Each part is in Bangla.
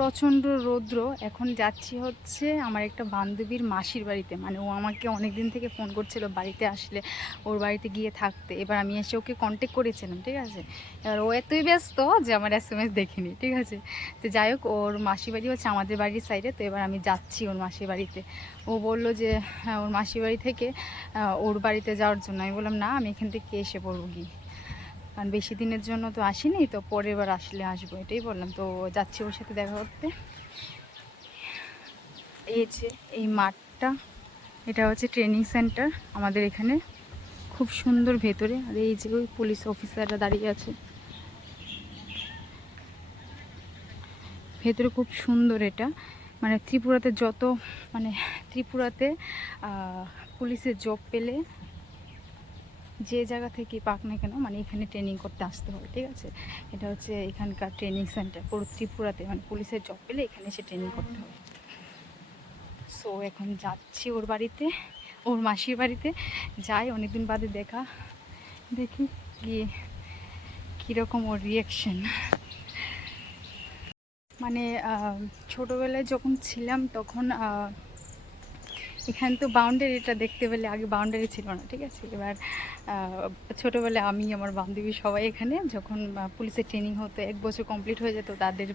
প্রচণ্ড রৌদ্র। এখন যাচ্ছি হচ্ছে আমার একটা বান্ধবীর মাসির বাড়িতে। মানে ও আমাকে অনেক দিন থেকে ফোন করছিল বাড়িতে আসলে ওর বাড়িতে গিয়ে থাকতে। এবার আমি এসে ওকে কন্ট্যাক্ট করেছিলাম, ঠিক আছে। এবার ও এতই ব্যস্ত যে আমার SMS দেখিনি, ঠিক আছে। তো যাই হোক, ওর মাসির বাড়ি হচ্ছে আমাদের বাড়ির সাইডে। তো এবার আমি যাচ্ছি ওর মাসির বাড়িতে। ও বলল যে ওর মাসির বাড়ি থেকে ওর বাড়িতে যাওয়ার জন্য। আমি বললাম না, আমি এখান থেকে এসে পড়বো গিয়ে, কারণ বেশি দিনের জন্য তো আসিনি, তো পরের বার আসলে আসবো, এটাই বললাম। তো যাচ্ছি ওর সাথে দেখা করতে। এই যে এই মাঠটা, এটা হচ্ছে ট্রেনিং সেন্টার আমাদের এখানে, খুব সুন্দর ভেতরে। আর এই যে ওই পুলিশ অফিসাররা দাঁড়িয়ে আছে ভেতরে, খুব সুন্দর এটা। মানে ত্রিপুরাতে ত্রিপুরাতে পুলিশের জব পেলে যে জায়গা থেকে পাক না কেন, মানে এখানে ট্রেনিং করতে আসতে হবে, ঠিক আছে। এটা হচ্ছে এখানকার ট্রেনিং সেন্টার পুরো ত্রিপুরাতে। মানে পুলিশের জব পেলে এখানে এসে ট্রেনিং করতে হবে। সো এখন যাচ্ছি ওর বাড়িতে, ওর মাসির বাড়িতে যাই। অনেকদিন বাদে দেখা, দেখি গিয়ে কীরকম ওর রিয়াকশন। মানে ছোটোবেলায় যখন ছিলাম তখন এখানে তো বাউন্ডারিটা দেখতে পেলে, আগে বাউন্ডারি ছিল না, ঠিক আছে। এবার ছোটোবেলায় আমি, আমার বান্ধবী সবাই এখানে যখন পুলিশের ট্রেনিং হতো, 1 বছর কমপ্লিট হয়ে যেত তাদের,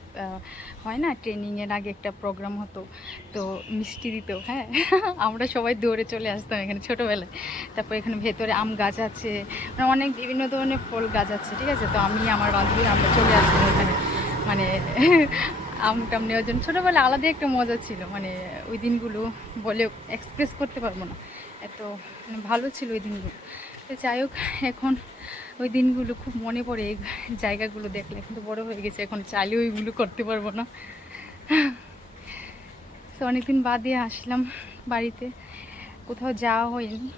হয় না ট্রেনিংয়ের আগে একটা প্রোগ্রাম হতো, তো মিষ্টি দিত, হ্যাঁ। আমরা সবাই দৌড়ে চলে আসতাম এখানে ছোটোবেলায়। তারপর এখানে ভেতরে আম গাছ আছে, মানে অনেক বিভিন্ন ধরনের ফল গাছ আছে, ঠিক আছে। তো আমি, আমার বান্ধবী, আমরা চলে আসতাম এখানে, মানে আম টাম নেওয়ার জন্য। ছোটোবেলায় আলাদা একটা মজা ছিল, মানে ওই দিনগুলো বলে এক্সপ্রেস করতে পারবো না, এত মানে ভালো ছিল ওই দিনগুলো। তো যাই হোক, এখন ওই দিনগুলো খুব মনে পড়ে, এই জায়গাগুলো দেখলে। এখন তো বড়ো হয়ে গেছে, এখন চাইলেও ওইগুলো করতে পারবো না। তো অনেকদিন বাদে আসলাম বাড়িতে, কোথাও যাওয়া হয়নি।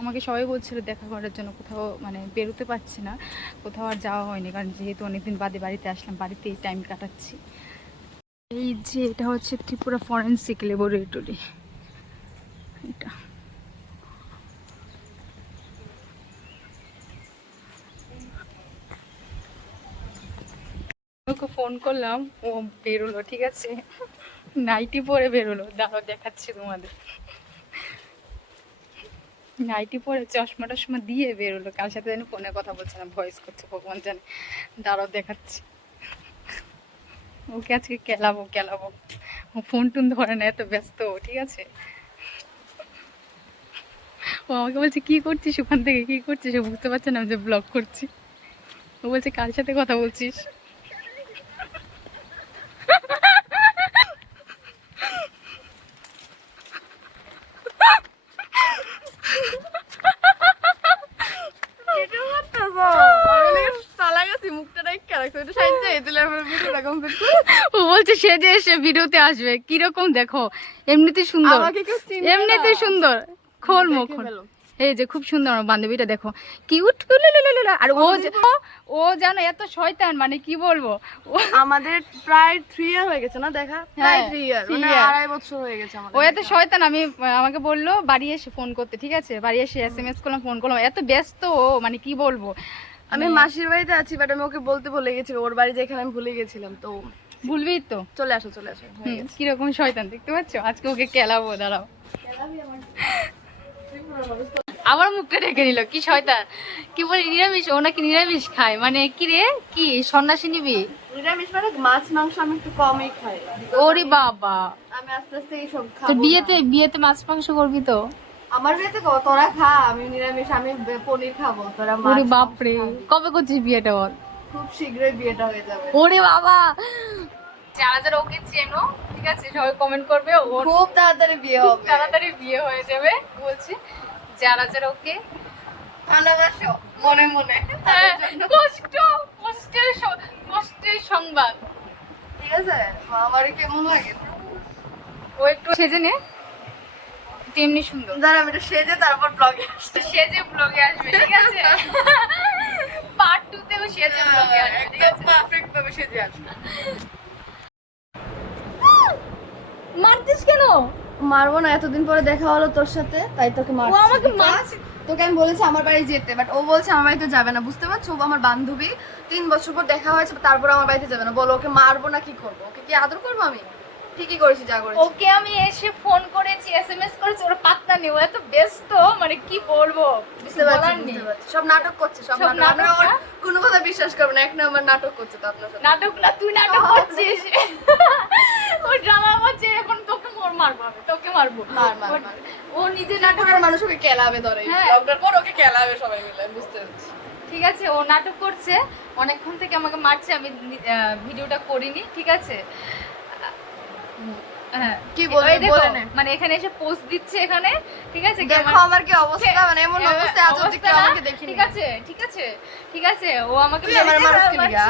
আমাকে সবাই বলছিল দেখা করার জন্য, কোথাও মানে বেরোতে পারছি না, কোথাও আর যাওয়া হয়নি, কারণ যেহেতু অনেকদিন বাদে বাড়িতে আসলাম, বাড়িতেই টাইম কাটাচ্ছি। এই যে এটা হচ্ছে ত্রিপুরা ফরেন্সিক ল্যাবরেটরি, এটা ওকে ফোন করলাম, ও বেরোলো, ঠিক আছে। নাইটি পরে বেরোলো, দাঁড়াও দেখাচ্ছি তোমাদের। নাইটি পরে চশমা টশমা দিয়ে বেরোলো, কার সাথে যেন ফোনে কথা বলছে না, ভয়েস করছে, ভগবান জানে। দাঁড়াও দেখাচ্ছি। ওকে আজকে কেলাবো। ও ফোন টোন ধরে না, এত ব্যস্ত, ঠিক আছে। ও আমাকে বলছে কি করছিস ওখান থেকে, কি করছিস, ও বুঝতে পারছে না যে ব্লগ করছি। ও বলছে কার সাথে কথা বলছিস। ও বলছে সে যে এসে ভিডিওতে আসবে, কিরকম দেখো, এমনিতেই সুন্দর, এমনিতেই সুন্দর। খোল মুখ, এই যে খুব সুন্দর আমার বান্ধবীটা, দেখো কিউট। আর ও জানো এত শয়তান, মানে কি বলবো। আমাদের প্রায় 3 ইয়ার হয়ে গেছে না দেখা, প্রায় 3 ইয়ার, মানে 2.5 বছর হয়ে গেছে আমাদের। ও এত শয়তান, আমাকে বললো বাড়ি এসে ফোন করতে, ঠিক আছে। বাড়ি এসে SMS করলাম, ফোন করলাম, এত ব্যস্ত ও, মানে কি বলবো। আমি মাসির বাড়িতে আছি, বাট আমি ওকে বলতে ভুলে গেছি, ওর বাড়ি যেখানে আমি ভুলে গেছিলাম। তো ভুলবি তো, চলে আসো। কিরকম শয়তান দেখতে পাচ্ছ। আজকে ওকে কেলাবো, দাঁড়াও। আবার মুখটা ঢেকে নিল, কি শয়তান। কি বলে নিরামিষ, ও নাকি নিরামিষ খায়, মানে কি রে, কি সন্ন্যাসী নিবি। নিরামিষ মানে মাছ মাংস আমি একটু কমই খাই। ওরে বাবা, আমি আস্তে আস্তে এইসব তো খাবো। বিয়েতে মাছ মাংস করবি তো। আমার বিয়েতে তোরা খা, আমি নিরামিষ, আমি পনির খাবো, তোরা মাছ। ওরে বাপরে, কবে করছিস বিয়েটা বল। খুব শীঘ্রই বিয়েটা হয়ে যাবে। ওরে বাবা, যারা যারা ওকে চেনো, ঠিক আছে, সবাই কমেন্ট করবে, খুব তাড়াতাড়ি বিয়ে হবে, তাড়াতাড়ি বিয়ে হয়ে যাবে বলছি। যারা যারা ওকে ভালোবাসো মনে মনে, কষ্টের সংবাদ, ঠিক আছে। আমার কেমন লাগে, ও একটু সেজে নে, তেমনি সুন্দর। দাঁড়া আমি সেজে তারপর ব্লগে আসছি। সেজে ব্লগে আসবে, ঠিক আছে। পার্ট 2 তেও সেজে ব্লগে আসবে, ঠিক আছে, পারফেক্ট ভাবে সেজে আসবে। মারতিস কেন? মারবো না, এতদিন পরে দেখা হলো তোর সাথে, তাই তোকে ও মারছি। আমাকে মারছে, তোকে আমি বলেছি আমার বাড়ি যেতে, বাট ও বলছে আমার বাড়িতে যাবে না, বুঝতে পারছো? ও আমার বান্ধবী, 3 বছর পর দেখা হয়েছে, তারপর আমার বাড়িতে যাবে না। বলো ওকে মারবো না কি করবো? ওকে কি আদর করবো আমি? ঠিকই করেছি যা করেছি। ওকে আমি এসে ফোন করেছি, এসএমএস করেছি, ওর পাত্তা নেই, ও এত ব্যস্ত, মানে কি বলবো, বুঝতে পারছি, সব নাটক করছে, সব নাটক। আমরা ওর কোনো কথা বিশ্বাস করবো না, 1 নাম্বার নাটক করছে তো আপনার সাথে। নাটক না, তুই নাটক করছিস। ও ড্রামা করছে, এখন তোকে মারবো, আমি তোকে মারবো। ও নিজে নাটকের মানুষ ওকে কেলাবে ধরে, লকডাউন পর ওকে কেলাবে সবাই মিলে, বুঝতে পারছি। ঠিক আছে, ও নাটক করছে অনেকক্ষণ থেকে, আমাকে মারছে, আমি ভিডিওটা করিনি, ঠিক আছে? হ্যাঁ, কি বলবে বলে নে। মানে এখানে এসে পোস্ট দিচ্ছে এখানে, ঠিক আছে? দেখো আমার কি অবস্থা, মানে এমন অবস্থা আজ অবধি কেউ আমাকে দেখিনি। ঠিক আছে, ঠিক আছে, ঠিক আছে, ও আমাকে তুই আমার মানুষকে লিগা।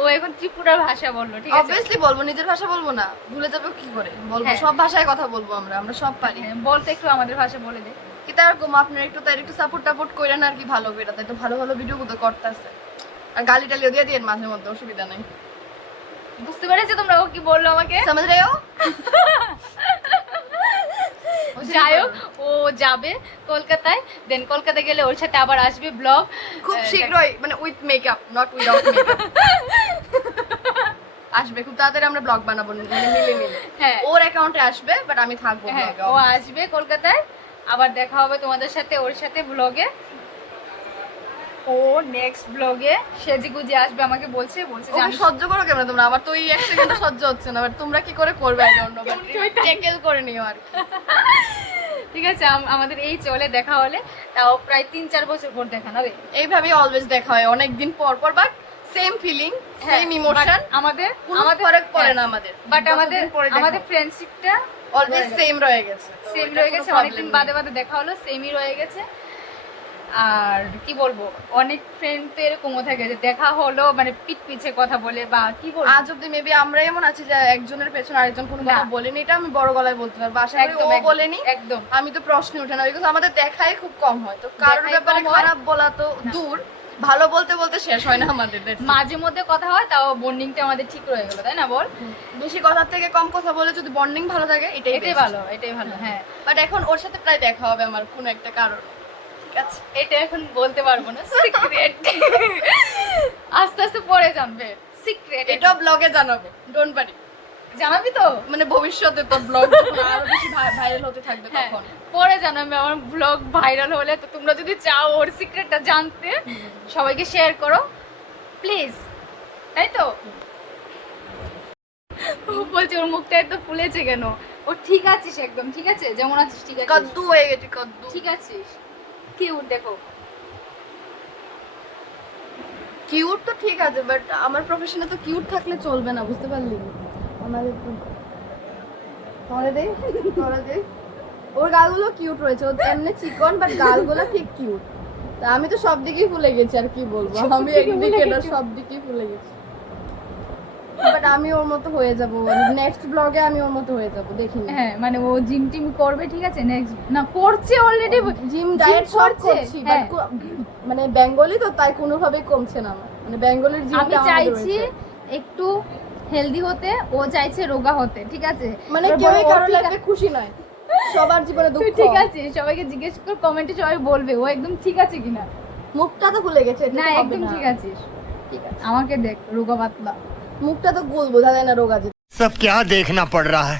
ও এখন ত্রিপুরার ভাষা বললো, ঠিক আছে? অবভিয়াসলি বলবো, নিজের ভাষা বলবো না, ভুলে যাবে কি করে? বলবো, সব ভাষায় কথা বলবো, আমরা সব পারি। বলতে একটু আমাদের ভাষা বলে দে। কি তার কম আপনার একটু সাপোর্ট করেন আর কি, ভালো করে তাই তো ভালো ভিডিও গুলো করতেছে। আর গালি টালিও দিয়ে দিয়েন মাঝে মধ্যে, অসুবিধা নাই। বুঝতে পেরেছো তোমরা ও কি বললো আমাকে? समझ रहे हो? যাই হোক, ও যাবে কলকাতায়, দেন কলকাতা গেলে ওর সাথে আবার আসবে ব্লগ খুব শীঘ্রই, মানে with makeup, not without makeup. আসবে খুব তাড়াতাড়ি, আমরা ব্লগ বানাবো মানে মিলে। হ্যাঁ, ওর অ্যাকাউন্টে আসবে, বাট আমি থাকবো ব্লগে। ও আসবে কলকাতায়, আবার দেখা হবে তোমাদের সাথে, ওর সাথে ব্লগে। ও নেক্সট ব্লগে সেজেগুজে আসবে, আমাকে বলছে যে আমি সহ্য করো কেন তোমরা? আমার তো এই 1 সেকেন্ড সহ্য হচ্ছে না, বাট তোমরা কি করে করবে I don't know, but tackle করে নিও আর কি। ঠিক আছে, আমাদের এই চলে দেখা হলে, তাও প্রায় 3-4 বছর পর দেখা হবে। এইভাবেই অলওয়েজ দেখা হয়, অনেক দিন পর, but same feeling, same emotion, আমাদের ফরক পড়ে না আমাদের। বাট আমাদের ফ্রেন্ডশিপটা অলওয়েজ সেম রয়ে গেছে, অনেকদিন বাদে দেখা হলো, সেমই রয়ে গেছে। আর কি বলবো, অনেক ফ্রেন্ড তো এরকমও থাকে যে দেখা হলো মানে পিঠ পিছে কথা বলে, বা কি বলবো, আজ অব্দি মেবি আমরা এমন আছি যে একজনের পেছনে আরেকজন কোনো কথা বলেনি, এটা আমি বড় গলায় বলতে পারবো। আশা করি ও বলেনি, একদম আমি তো প্রশ্নই ওঠে না, বিকজ আমাদের দেখাই খুব কম হয়, তো কারোর ব্যাপারে খারাপ বলা তো দূর, ভালো বলতে বলতে শেষ হয় না আমাদের। মাঝে মধ্যে কথা হয়, তাও বন্ডিংটা আমাদের ঠিক রয়ে গেল, তাই না বল? বেশি কথার থেকে কম কথা বলে যদি বন্ডিং ভালো থাকে, এটাই ভালো। হ্যাঁ, বাট এখন ওর সাথে প্রায় দেখা হবে আমার কোনো একটা কারণ, ঠিক আছে? এটা এখন বলতে পারবো না, সিক্রেট। আস্তে আস্তে পরে জানবে, সিক্রেট। এটাও ব্লগে জানাবো, ডোন্ট ওয়ারি। জানাবি তো? মানে ভবিষ্যতে তো ব্লগ আরো বেশি ভাইরাল হতে থাকবে তখন। পরে জানাবে আমার ব্লগ ভাইরাল হলে, তো তোমরা যদি চাও ওর সিক্রেটটা জানতে, সবাইকে শেয়ার করো প্লিজ, তাই তো? ও বলছে ওর মুখটা এত ফুলেছে কেন? ও ঠিক আছিস, একদম ঠিক আছে, যেমন আছিস ঠিক আছে, কদ্দু হয়ে গেছে, কদ্দু। ঠিক আছিস, কিউট, দেখো কিউট তো ঠিক আছে, বাট আমার প্রফেশনে তো কিউট থাকলে চলবে না, বুঝতে পারলি? আমাদের তোরা দে ওর গালগুলো কিউট রয়েছে, ও এমনি চিকন, বাট গালগুলো ঠিক কিউট। তা আমি তো সব দিকেই ফুলে গেছি, আর কি বলবো, আমি একদিকে না সব দিকেই ফুলে গেছি। বাট আমি ওর মতো হয়ে যাব, নেক্সট ব্লগে আমি ওর মতো হয়ে যাব, দেখি। হ্যাঁ, মানে ও জিম টিম করবে, ঠিক আছে? নেক্সট না করছে অলরেডি, জিম ডায়েট সব করছি, মানে বেঙ্গলি তো তাই কোনোভাবেই কমছে না আমার, মানে বেঙ্গলির জিমটা আমি চাইছি একটু হেলদি হতে, ও চাইছে রোগা হতে, ঠিক আছে? মানে কেউই কারো লাইফে খুশি নয়, সবার জীবনে দুঃখ। ঠিক আছে, সবাইকে জিজ্ঞেস কর, কমেন্টে সবাই বলবে ও একদম ঠিক আছে কিনা। মুখটা তো ভুলে গেছে, না একদম ঠিক আছিস, ঠিক আছে? আমাকে দেখ রোগা পাতলা, মুখটা তো গোল, বোঝা যায় না রোগা যে। सब क्या देखना पड़ रहा है?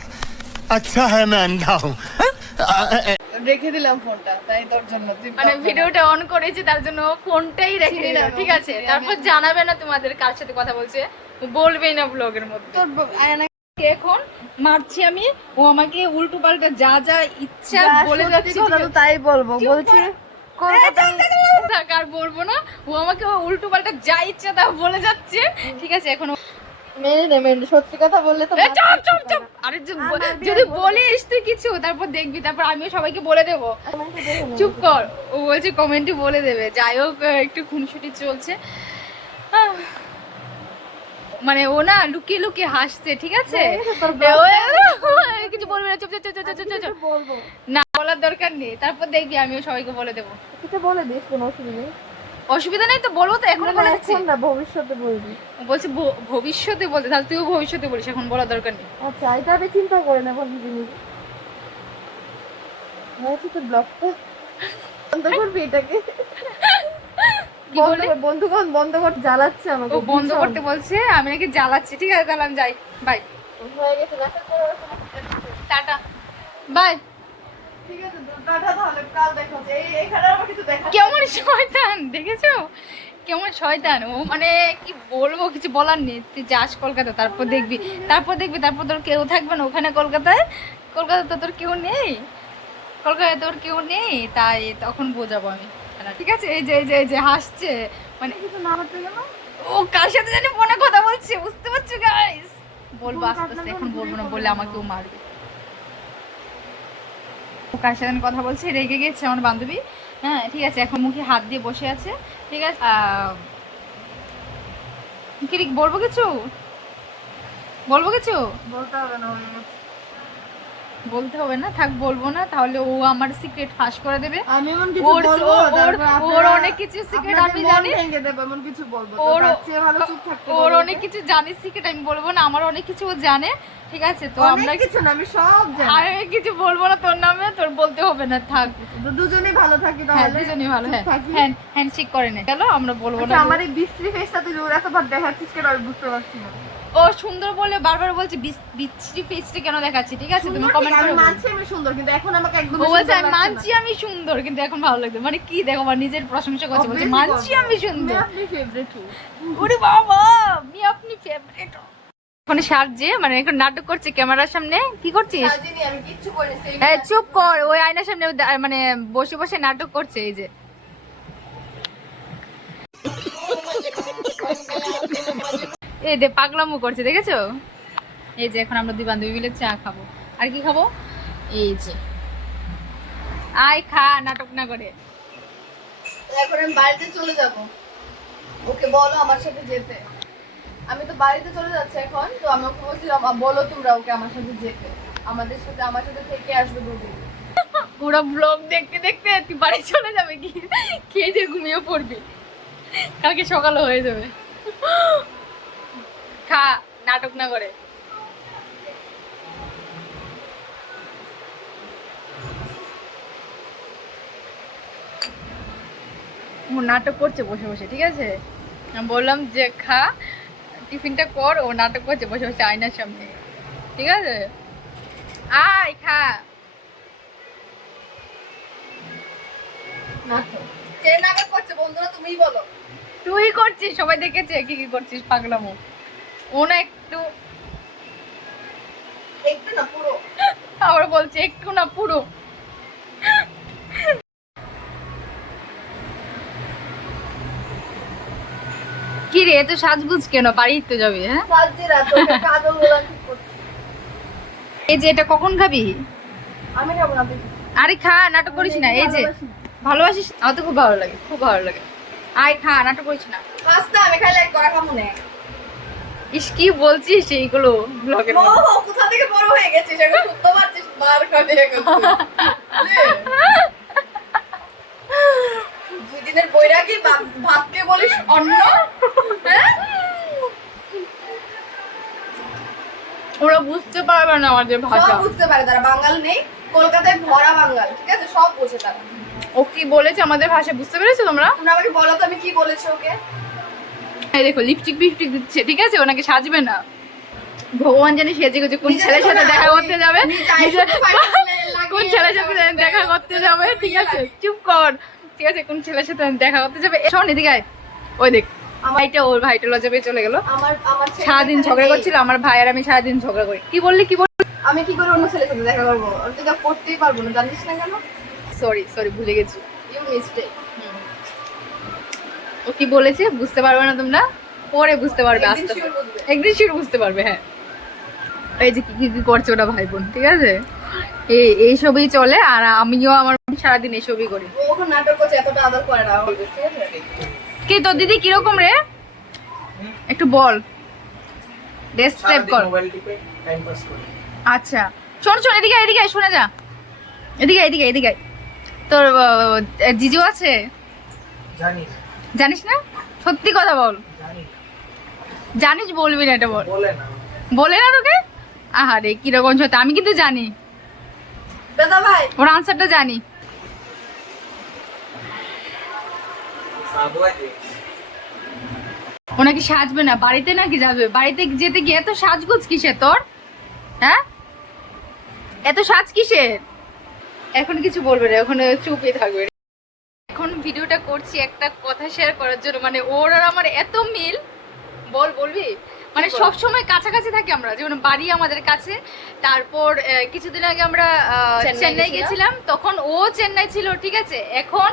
अच्छा है मैं अंधा हूँ। রেখে দিলাম ফোনটা, তাই তোর জন্য মানে ভিডিওটা অন করেছি, তার জন্য ফোনটাই রেখে দিলাম, ঠিক আছে? তারপর জানাবে না তোমাদের কার সাথে কথা বলছে, বলবেই না ব্লগের মধ্যে। তোর এখন মারছি আমি, ও আমাকে উল্টো পাল্টা যা যা ইচ্ছা বলে যাচ্ছে, তাই বলবো, বলছি আর বলবো না, ও আমাকে উল্টো পাল্টা যা ইচ্ছা তা বলে যাচ্ছে, ঠিক আছে? এখন মেনে সত্যি কথা বললে তো চুপ। আরে যদি বলিস তুই কিছু, তারপর দেখবি, তারপর আমিও সবাইকে বলে দেবো। চুপ কর, ও বলছে কমেন্টে বলে দেবে। যাই হোক, একটু খুনসুটি চলছে, মানে ও না লুকিয়ে লুকিয়ে হাসছে, ঠিক আছে? কিছু বলবি না, চুপ বলবো না, বলার দরকার নেই, তারপর দেখবি আমিও সবাইকে বলে দেবো। এটা বলে দিস, কোনো অসুবিধা নেই। অসুবিধা নেই তো, বলবো তো, এখন বলে দিচ্ছি না, ভবিষ্যতে বলবি। বলছি ভবিষ্যতে বলতে, তাহলে তুইও ভবিষ্যতে বলিস, এখন বলার দরকার নেই। আচ্ছা, এটা আমি চিন্তা করে নেব নিজে নিজে। হয়েছে তো ব্লগটা বন্ধ করবি এটাকে কি বলে বন্ধুগণ বন্ধ কর জ্বালাচ্ছে আমাকে ও বন্ধ করতে বলছে, আমি নাকি জ্বালাচ্ছি। ঠিক আছে তাহলে আমি যাই, বাই। হয়ে গেছে দেখা টাটা বাই। ঠিক আছে টাটা তাহলে কাল দেখা হচ্ছে এখানে আমার কিছু দেখা কেমন শয়তান দেখেছো, কেমন শয়তান ও, মানে কি বলবো, কিছু বলার নেই। তুই যাস কলকাতা, তারপর দেখবি, তারপর তোর কেউ থাকবে না ওখানে কলকাতায়। কলকাতায় তো তোর কেউ নেই, কলকাতায় তোর কেউ নেই, তাই তখন বোঝাবো আমি। ঠিক আছে এই যে হাসছে, মানে কিছু না হতে গেল ও কার সাথে জানি ফোনে কথা বলছে, বুঝতে পারছো গাইস? বলবো আস্তে আস্তে, এখন বলবো না, বললে আমাকেও মারবে। ও কার সাথে কথা বলছে, রেগে গেছে আমার বান্ধবী। হ্যাঁ ঠিক আছে, এখন মুখে হাত দিয়ে বসে আছে। ঠিক আছে কি বলবো কিছু, বলবো কিছু বলতে হবে না হয়ে গেছে বলতে হবে না, থাক বলবো না, তাহলে ও আমার সিক্রেট ফাঁস করে দেবে। আমি এমন কিছু ওর বলবো ওর অনেক কিছু সিক্রেট আমি জানি, ভেঙে দেব এমন কিছু বলবো ওর তার চেয়ে ভালো চুপ থাকতে ওর অনেক কিছু জানি সিক্রেট, আমি বলবো না, আমার অনেক কিছু ও জানে। ঠিক আছে তো আমরা অনেক কিছু না আমি সব জানি আমি কিছু বলবো না তোর নামে, তোর বলতে হবে না, থাক। দুজনেই ভালো থাকি হ্যাঁ তাহলে দুজনেই ভালো, হ্যাঁ থাকি। হ্যান্ডশেক করে নে, চলো আমরা বলবো না। আচ্ছা আমার এই বিশ্রী ফেসটা তুই এতবার দেখাচ্ছিস কেন আমি বুঝতে পারছি না ও সুন্দর বলে বারবার বলছে বিশ্রী ফেসটা কেন দেখাচ্ছি। ঠিক আছে তুমি সুন্দর কমেন্ট ঠিক, করে আমি বলো। মানছি আমি সুন্দর কিন্তু এখন আমাকে একদম ও বলছে আমি মানছি আমি সুন্দর, কিন্তু এখন ভালো লাগছে, মানে কি দেখো আমার নিজের প্রশংসা করছে, বলছে মানছি আমি সুন্দর। আপনি ফেভারিট ওরে বাবা মি আপনি ফেভারিট। এখন সাজছে, মানে এখন নাটক করছে ক্যামেরার সামনে। কি করছিস? সাজিনি আমি কিচ্ছু করিনি সেই এই চুপ কর, ওই আয়নার সামনে মানে বসে বসে নাটক করছে। এই যে এই দে পাগলামো করছে, দেখেছো? এই যে এখন আমরা দুই বান্ধবী মিলে চা খাবো। আর কি খাবো? এই যে আয় খা, নাটক না করে। এখন আমি বাড়িতে চলে যাব ওকে বলো আমার সাথে যেতে আমি তো বাড়িতে চলে যাচ্ছি এখন তো আমি ওকে বলছিলাম বলো তোমরা ওকে আমার সাথে যেতে আমার সাথে থেকে আসবে দুদিন পুরো ব্লগ দেখতে দেখতে তুই বাড়ি চলে যাবে, কি খেয়ে দিয়ে ঘুমিয়ে পড়বি, কালকে সকালে হয়ে যাবে। খা, নাটক না করে। ও নাটক করছে বসে বসে। ঠিক আছে আমি বললাম যে খা, টিফিনটা কর, ও নাটক করছে বসে বসে আয়নার সামনে। ঠিক আছে আয় খা। কে নাটক করছে বন্ধুরা তুমিই বলো তুই করছিস, সবাই দেখেছে কি কি করছিস পাগলামো। ও না একটু একটু না পুরো আবার বলছে একটু না পুরো। কি রে এত সাজগুজ কেন, বাড়ি তো যাবি? হ্যাঁ সাজছি রাত ওকে কাজল গোলা ঠিক করছি এই যে এটা কখন খাবি? আমি খাবো না তুই আরে খা, নাটক করিস না। এই যে ভালোবাসিস, আমার তো খুব ভালো লাগে, খুব ভালো লাগে। আয় খা, নাটক করিস না। পাস্তা আমি খাইলে এক কড়া খাবো না ইস কি বলছিস এইগুলো ব্লগের ও কোথা থেকে বড় হয়ে গেছিস এখন শুনতে পারছিস মার খাবে দুদিনের বৈরাগী ভাবকে বলিস অন্য হ্যাঁ ওরা বুঝতে পারবে না আমাদের ভাষা। সব বুঝতে পারে তারা বাঙাল নেই কলকাতায় ভরা বাঙাল ঠিক আছে সব বোঝে তারা ও কি বলেছে আমাদের ভাষা বুঝতে পেরেছো তোমরা? তোমরা আমাকে বলো তো আমি কি বলেছি ওকে এই দেখো লিপস্টিক ফিপস্টিক দিচ্ছে। ঠিক আছে ওনাকে সাজবে না, ভগবান জানে সেজে গুজে কোন ছেলের সাথে দেখা করতে যাবে, কোন ছেলের সাথে দেখা করতে যাবে। ঠিক আছে চুপ কর। ঠিক আছে কোন ছেলের সাথে দেখা করতে যাবে। শোন এদিকে আয়। ওই দেখ ভাইটা, ওর ভাইটা লজ্জা পেয়ে চলে গেল। আমার সারাদিন ঝগড়া করছিল আমার ভাই আর আমি, সারাদিন ঝগড়া করি। কি বললি কি বললি? আমি কি করে অন্য ছেলের সাথে দেখা করবো আমি তো করতেই পারবো না জানিস না কেন সরি ভুলে গেছি। ইউ মিস্টেক ও কি বলেছে বুঝতে পারবে না তোমরা, পরে বুঝতে পারবে একদিন আস্তে sure বুঝবে। আস্তে, একদিন শিওর বুঝতে পারবে। হ্যাঁ এই যে কি কি কি করছে ওরা ভাই বোন। ঠিক আছে এইসবই চলে, আর আমিও আমার সারাদিন এইসবই করি। ও ওখানে নাটক করছে এতটা আদর করে না আমাকে, ঠিক আছে কি তোর দিদি কিরকম রে একটু বল, ডেসক্রাইব কর। মোবাইল টিপে টাইম পাস করে। আচ্ছা শোন এদিকে এদিকে আয়, শোনা যা, এদিকে আয়। তোর জিজু আছে? জানি না, জানিস না? সত্যি কথা বল, জানি না, জানিস বলবি না এটা বল। বলে না। বলে না তোকে? আহারে কিরকম সত্যি, আমি কিন্তু জানি। দাদা ভাই ওর আনসারটা জানি। ও নাকি সাজবে না, বাড়িতে নাকি যাবে, বাড়িতে যেতে গিয়ে এত সাজগোজ কিসের তোর? হ্যাঁ, এত সাজ কিসের? এখন কিছু বলবে না, এখন চুপই থাকবে। এখন ভিডিওটা করছি একটা কথা শেয়ার করার জন্য, মানে ওর আর আমার এত মিল, বলবি মানে সব সময় কাছাকাছি থাকি আমরা, যেমন বাড়ি আমাদের কাছে। তারপর কিছুদিন আগে আমরা চেন্নাই গেছিলাম, তখন ও চেন্নাই ছিল, ঠিক আছে। এখন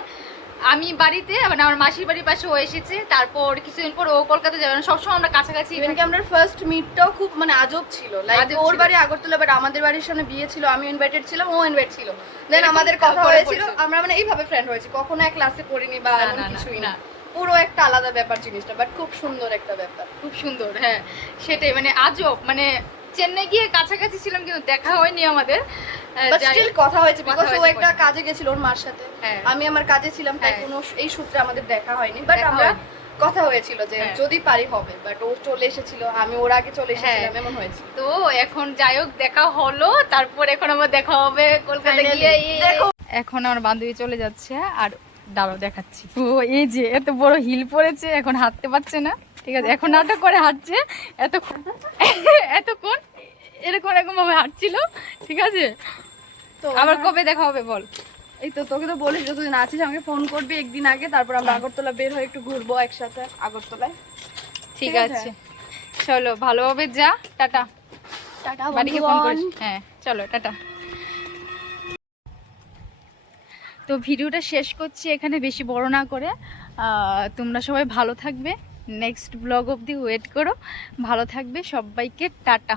আমি বাড়িতে, মানে আমার মাসির বাড়ির পাশে ও এসেছে, তারপর কিছুদিন পর ও কলকাতা যাবে, মানে সবসময় আমরা কাছাকাছি। ইভেন কি আমরা ফার্স্ট মিটটাও খুব মানে আজব ছিল, লাইক আজব ওর ছিল। বাড়ি আগরতলা, বাট আমাদের বাড়ির সামনে বিয়ে ছিল, আমি ইনভাইটেড ছিলাম, ও ইনভাইট ছিল, দেন এরকম আমাদের কথা করে হয়েছিল, পরিচয়। আমরা মানে এইভাবে ফ্রেন্ড হয়েছি, কখনো এক ক্লাসে পড়িনি বা না, এমন না, কিছুই না। না, পুরো একটা আলাদা ব্যাপার জিনিসটা, বাট খুব সুন্দর একটা ব্যাপার। খুব সুন্দর, হ্যাঁ সেটাই, মানে আজব, মানে চেন্নাই গিয়ে কাছাকাছি ছিলাম কিন্তু দেখা হয়নি আমাদের। বাট যাই- স্টিল কথা হয়েছে, কথা বিকজ ও হয়েছে, একটা কথা। কাজে গেছিল ওর মার সাথে, হ্যাঁ। আমি আমার কাজে ছিলাম, তাই হ্যাঁ। কোনো এই সূত্রে আমাদের দেখা হয়নি, বাট দেখা আমরা হয়নি। কথা হয়েছিল যে হ্যাঁ। যদি পারি হবে, বাট ও চলে এসেছিল, আমি ওর আগে চলে এসেছিলাম, হ্যাঁ। এমন হয়েছে। তো এখন যাই হোক দেখা হলো, তারপর এখন আমার দেখা হবে কলকাতা Finally, গিয়ে। দেখো। এখন আমার বান্ধবী চলে যাচ্ছে, আর দাঁড়াও দেখাচ্ছি। ও এই যে এত বড় হিল পরেছে, এখন হাঁটতে পারছে না, ঠিক আছে, এখন নাটক করে হাঁটছে। এতক্ষণ এরকম ভাবে হাঁটছিল, ঠিক আছে। তো আবার কবে দেখা হবে বল? এই তো তোকে তো বলিস যতদিন আছিস আমাকে ফোন করবি একদিন আগে, তারপর আমরা আগরতলা বের হয়ে একটু ঘুরবো একসাথে আগরতলায়। ঠিক আছে, চলো ভালোভাবে যা, টাটা। টাটা বাড়িকে ফোন করিস, হ্যাঁ চলো টাটা। তো ভিডিওটা শেষ করছি এখানে, বেশি বড় না করে। তোমরা সবাই ভালো থাকবে, নেক্সট ব্লগ অবধি ওয়েট করো। ভালো থাকবে, সবাইকে টাটা।